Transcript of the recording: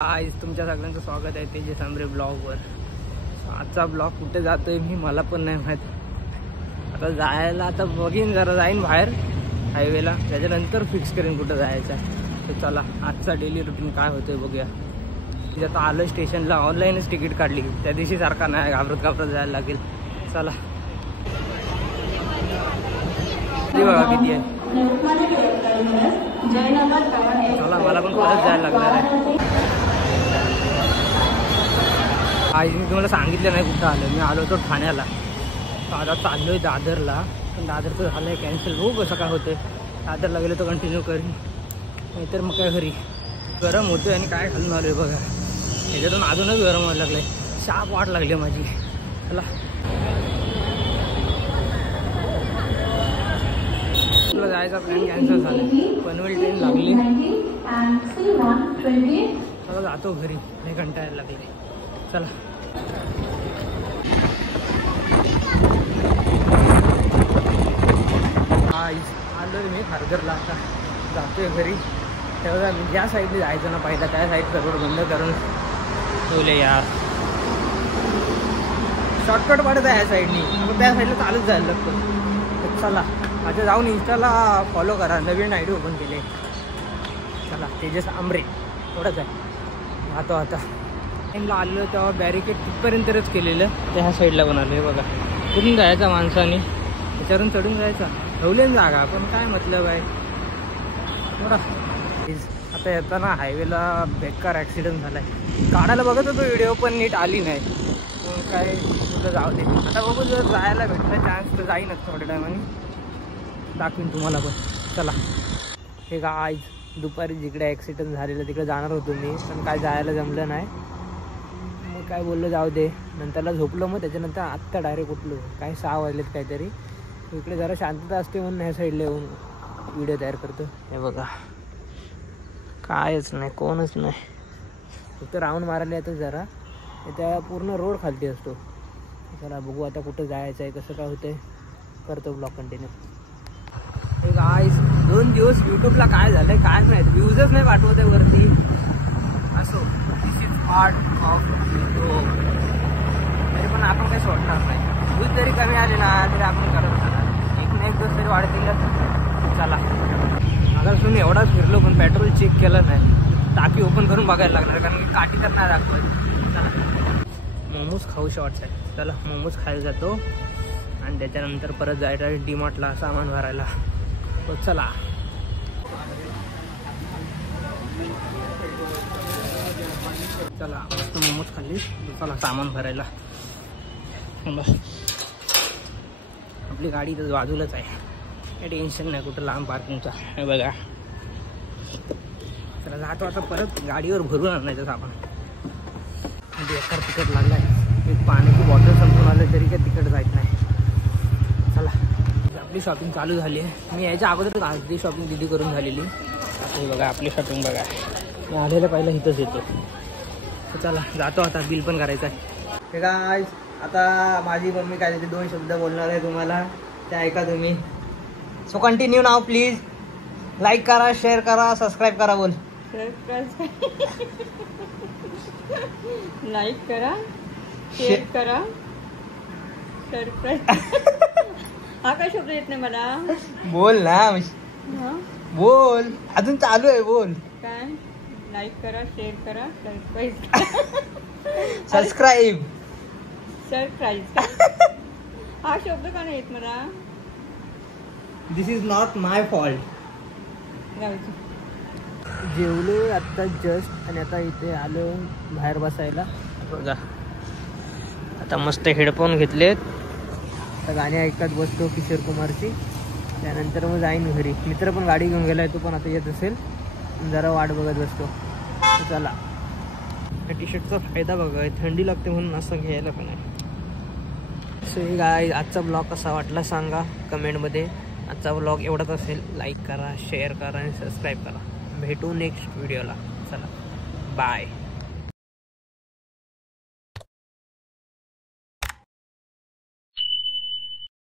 आज तुमच्या सगळ्यांचं स्वागत आहे तेजस आमरे ब्लॉगवर। आजचा ब्लॉग कुठे जातोय मी मला पण नाही माहीत। आता जायला आता बघीन जरा जाईन बाहेर हायवेला, त्याच्यानंतर फिक्स करेन कुठं जायचं आहे। तर चला आजचा डेली रुटीन काय होतंय बघूया। तिथे आता आलं स्टेशनला, ऑनलाईनच तिकीट काढली, त्या दिवशी सारखा नाही घाबरत घाबरत जायला लागेल। चला बघा किती आहे, चला मला पण परत जायला लागणार आहे। आज मी तुम्हाला सांगितलं नाही कुठं आलं, मी आलो होतो ठाण्याला, आता चाललो आहे दादरला, पण दादरचं झालं आहे कॅन्सल। हो कसं काय होतं, दादरला गेलो तर कंटिन्यू करीन, नाहीतर मग काय घरी। गरम होतं आणि काय खालून आलो आहे बघा, ह्याच्यातून अजूनच गरम व्हायला लागलं आहे, शाप वाट लागली माझी। चला तुला जायचा प्लॅन कॅन्सल झाला, पनवेल ट्रेन लागली, चला जातो घरी, नाही कंटाळायला लागले। चला आलो मी खारघरला, आता जातोय घरी। तेव्हा मी ज्या साईडने जायचं ना पहिला त्या साईडचा रोड बंद करून ठेवले यार, शॉर्टकट पडत आहे ह्या साईडनी, आपण त्या साईडला चालूच जायला लागतो। चला आता जाऊन इंस्टाला फॉलो करा, नवीन आयडी ओपन केले। चला तेजस आमरे थोडंच आहे, राहतो आता। टाईमला आलेलं तेव्हा बॅरिकेड तिथपर्यंतच केलेलं, त्या ह्या साईडला पण आलं आहे बघा। कुठून जायचा माणसाने, त्याच्यावरून चढून जायचा, ठेवलेन जागा, पण काय मतलब आहे थोडा। आता येताना हायवेला बेकार ॲक्सिडेंट झाला आहे, काढायला बघत होतो व्हिडिओ पण नीट आली नाही, मग काय कुठं जाऊ दे। आता बघू जर जायला भेटला चान्स तर जाईनच थोड्या टायमाने, दाखवीन तुम्हाला पण। चला हे का आज दुपारी जिकडे ॲक्सिडेंट झालेलं तिकडे जाणार होतो मी, पण काय जायला जमलं नाही, मग काय बोललं जाऊ दे, नंतरला झोपलो। मग त्याच्यानंतर आत्ता डायरेक्ट उठलो, काय 6 वाजलेत काहीतरी, इकडे जरा शांतता असते म्हणून ह्या साईडला येऊन व्हिडिओ तयार करतो। हे बघा कायच नाही, कोणच नाही, फक्त राऊंड मारायला येतं जरा, त्या पूर्ण रोड खालती असतो। चला बघू आता कुठं जायचं आहे, कसं काय होतंय, करतो ब्लॉग कंटिन्यू। हे गाईस 2 दिवस यूट्यूबला काय झालंय काय माहित, व्ह्यूजच नाही पाठवत आहे वरती, असो दिस इज पार्ट ऑफ व्हिडिओ। तरी पण आपण काही सोडणार नाही, व्ह्यूज जरी कमी आले ना तरी आपण करत राहणार, एक ना एक दिवस तरी वाढतील। चला अगर तुम्ही एवढाच फिरलो पण पेट्रोल चेक केलं नाही, टाकी ओपन करून बघायला लागणार, कारण की काठी तर नाही दाखवत। चला मोमोज खाऊ शॉर्ट्स आहे, चला मोमोज खायला जातो आणि त्याच्यानंतर परत जायचं डीमार्टला सामान भरायला। तो चला चला मस्त मोमोज खाल्ली, चला सामान भरायला। आपली गाडी तर बाजूलाच आहे, काही टेन्शन नाही कुठं लांब पार्किंगचा। हे बघा चला जातो आता, परत गाडीवर भरून आणायचं सामान। बेकार तिकट लागला आहे, एक पाण्याची बॉटल संपून आलं तरी काय तिकट जायचं नाही। चला आपली शॉपिंग चालू झाली आहे, मी यायच्या अगोदर अर्धी शॉपिंग दिदी करून झालेली। हे बघा आपली शॉपिंग बघा, मी आलेलं पहिलं इथंच येतो। तर चला जातो आता, बिल पण करायचं आहे। हे काय आता माझी मम्मी काय देते 2 शब्द बोलणार आहे तुम्हाला, ते ऐका तुम्ही। So continue now please, like करा, शेअर करा, सबस्क्राईब करा। बोल लाईक करा, शेअर करा, सबस्क्राईब। हा काय शब्द येत नाही मला, बोल ना, बोल, अजून चालू आहे, बोल काय। लाईक करा, शेअर करा, सबस्क्राईब हा शब्द का नाही येत मला, दिस इज नॉट माय फॉल्ट। जेवलो आत्ता जस्ट, आणि आता इथे आलो बाहेर बसायला बघा। आता मस्त हेडफोन घेतलेत, आता गाणी ऐकत बसतो किशोर कुमारची, त्यानंतर मग जाईन घरी। मित्र पण गाडी घेऊन गेलाय, तो पण आता येत असेल, जरा वाट बघत बसतो। चला टी शर्टचा फायदा बघा, थंडी लागते म्हणून असं घ्यायला पण आहे। सो हे गाय आजचा ब्लॉग कसा वाटला सांगा कमेंटमध्ये। आजचा ब्लॉग एवढाच असेल, लाईक करा, शेअर करा आणि सबस्क्राईब करा। भेटू नेक्स्ट व्हिडिओला, चला बाय।